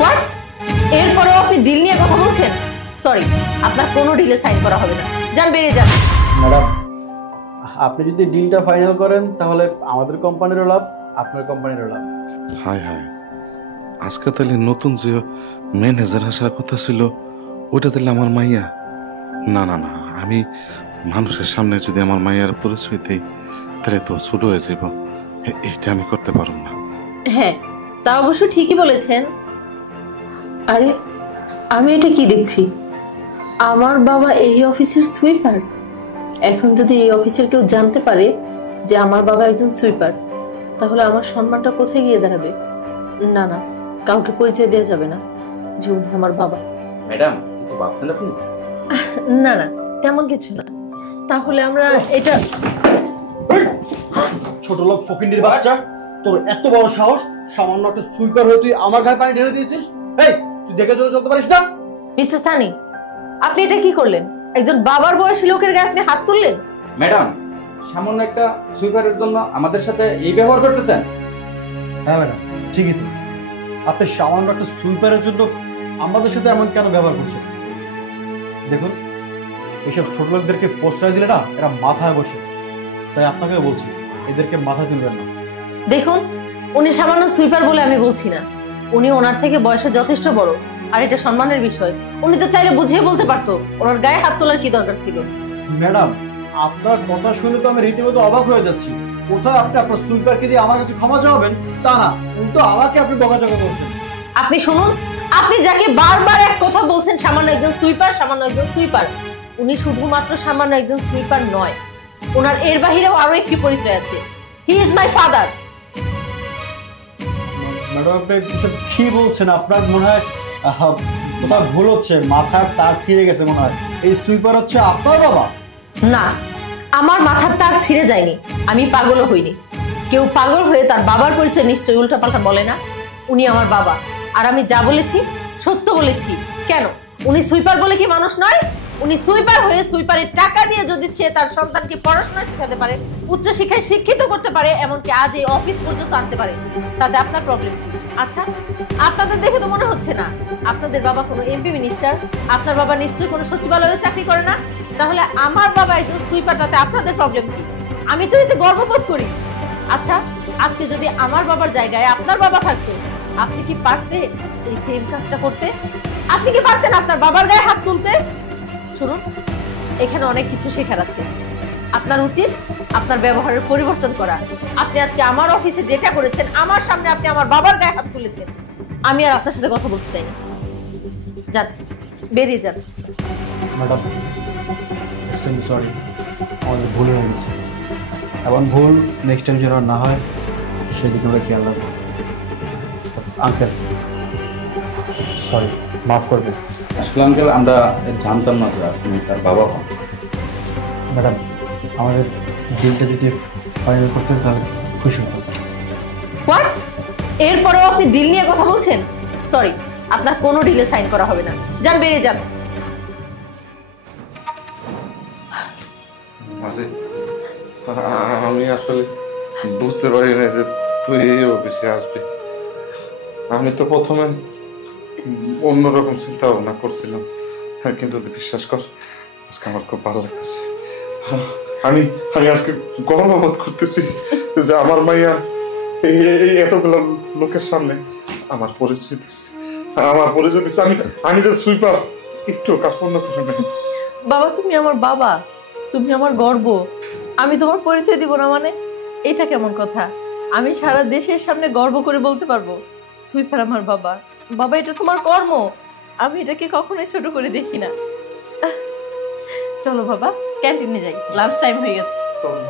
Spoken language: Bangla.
হোয়াট? এরপরেও আপনি ডিল নিয়ে কথা বলছেন? সরি, আপনার কোনো ডিলে সাইন করা হবে না। যান, বেরিয়ে যান। ম্যাডাম, আপনি যদি ডিলটা ফাইনাল করেন তাহলে আমাদের কোম্পানিরও লাভ, আপনার কোম্পানিরও লাভ। হায় হায়, আজকে তাহলে নতুন যে ম্যানেজার আসার কথা ছিল ওইটা তাহলে আমার মাইয়া? না না না, আমি মানুষের সামনে যদি আমার মাইয়ার পরিচয় দিই তাহলে তো ছোট হয়ে যাব। এটা আমি করতে পারব না। হ্যাঁ, তা অবশ্য ঠিকই বলেছেন। আরে আমি এটা কি দেখছি, আমার বাবা এই অফিসের সুইপার। এখন যদি এই অফিসের কেউ জানতে পারে যে আমার বাবা একজন সুইপার, তাহলে আমার সম্মানটা কোথায় গিয়ে দাঁড়াবে? না না, কাউকে পরিচয় দেওয়া যাবে না যে উনি আমার বাবা। ম্যাডাম, কিছু ভাবছেন আপনি? না না, তেমন কিছু না। তাহলে আমরা এটা ছোট লোক ফকিন্ডির বাচ্চা, তোর এত বড় সাহস, সামান্য একটা সুইপার হয়ে তুই আমার গায়ে পানি ঢেলে দিয়েছিস? এই, তুই দেখে চলতে পারিস না? মিস্টার সানি, আপনি এটা কি করলেন? একজন বাবার বয়সী লোকের গায়ে আপনি হাত তুললেন। ম্যাডাম, সামান্য একটা সুইপারের জন্য আমাদের সাথে এই ব্যবহার করতেছেন? হ্যাঁ ম্যাডাম, ঠিকই তো। আপনি সামান্য একটা সুইপারের জন্য আমাদের সাথে এমন কেন ব্যবহার করছেন? দেখুন, এইসব ছোট লোকদেরকে প্রশ্রয় দিলে না এরা মাথায় বসে। তাই আপনাকে বলছি, এদেরকে মাথা তুলবেন না। দেখুন, উনি সামান্য সুইপার বলে আমি বলছি না, উনি ওনার থেকে বয়সে যথেষ্ট বড়। আর এটা সম্মানের বিষয়। উনি তো চাইলে বুঝিয়ে বলতে পারতো ওনার গায়ে হাত তোলার কি দরকার ছিল। ম্যাডাম, আপনার কথা শুনে তো আমি রীতিমতো অবাক হয়ে যাচ্ছি। কোথায় আপনি আপনার সুইপারকে দিয়ে আমার কাছে ক্ষমা চাওয়াবেন তা না, উল্টো আমাকে আপনি বকাঝকা করছেন। আপনি শুনুন, আপনি যাকে বারবার এক কথা বলছেন সামান্য একজন সুইপার, সামান্য একজন সুইপার, উনি শুধুমাত্র সামান্য একজন সুইপার নয়, ওনার এর বাহিরেও আরো একটি পরিচয় আছে। He is my father. Madam, আপনি এসব কি বলছেন? আপনার মনে হয় কোথাও ভুল হচ্ছে, মাথার তার ছিঁড়ে গেছে মনে হয়। এই সুইপার হচ্ছে আপনার বাবা? না, আমার মাথার তার ছিঁড়ে যায়নি, আমি পাগলও হইনি। কেউ পাগল হয়ে তার বাবার পরিচয় নিশ্চয়ই উল্টাপাল্টা বলে না। উনি আমার বাবা, আর আমি যা বলেছি সত্য বলেছি। কেন, উনি সুইপার বলে কি মানুষ নয়? উনি সুইপার হয়ে সুইপারের টাকা দিয়ে যদি সে তার সন্তানকে পড়াশোনা শেখাতে পারে, উচ্চশিক্ষায় শিক্ষিত করতে পারে, এমনকি আজ এই অফিস পর্যন্ত আনতে পারে, তাতে আপনার প্রবলেম কি? আচ্ছা, আপনাদের দেখে তো মনে হচ্ছে না আপনাদের বাবা কোনো এমপি মিনিস্টার, আপনার বাবা নিশ্চয়ই কোনো সচিবালয়ে চাকরি করে না। তাহলে আমার বাবা একজন সুইপার, তাতে আপনাদের প্রবলেম কি? আমি তো এতে গর্ববোধ করি। আচ্ছা, আজকে যদি আমার বাবার জায়গায় আপনার বাবা থাকতো, আপনি কি পারতেন এই সেম কাজটা করতে? আপনি কি পারতেন আপনার বাবার গায়ে হাত তুলতে? শুনুন, এখানে অনেক কিছু শেখার আছে। আপনার উচিত আপনার ব্যবহারের পরিবর্তন করা। আপনি আজকে আমার অফিসে যেটা করেছেন, আমার সামনে আপনি আমার বাবার গায়ে হাত তুলেছেন, আমি আর আপনার সাথে কথা বলতে চাই না। যান, বেরিয়ে যান। ম্যাডাম, সরি, আমাদের ভুল হয়ে গেছে। এমন ভুল নেক্সট টাইম যেন না হয় সেদিকে আমরা খেয়াল রাখবো। আঙ্কেল, সরি, মাফ করবেন। আসলে আঙ্কেল, আমরা জানতাম না যে আপনি তার বাবা হন। ম্যাডাম, আমাদের ডিলটা যদি ফাইনাল করতেন তাহলে খুশি হতাম। হোয়াট? এরপরেও আপনি ডিল নিয়ে কথা বলছেন? সরি, আপনার কোনো ডিলে সাইন করা হবে না। যান, বেরিয়ে যান। আমি আসলে বুঝতে পারি না যে তুই এই অফিসে আসবি। আমি তো প্রথমে অন্যরকম চিন্তা ভাবনা করছিলাম, কিন্তু বিশ্বাস কর আজকে আমার খুব ভালো লাগতেছে। আমি আমি আজকে গর্ববোধ করতেছি যে আমার মাইয়া এই এতগুলো লোকের সামনে আমার পরিচয় দিচ্ছে। আমি যে সুইপার একটু কাজপন্ন করে নেই। বাবা, তুমি আমার বাবা, তুমি আমার গর্ব। আমি তোমার পরিচয় দিব না মানে? এটা কেমন কথা? আমি সারা দেশের সামনে গর্ব করে বলতে পারবো সুইপার আমার বাবা। বাবা, এটা তোমার কর্ম, আমি এটাকে কখনোই ছোট করে দেখি না। চলো বাবা, ক্যান্টিনে যাই, লাঞ্চ টাইম হয়ে গেছে। চলো।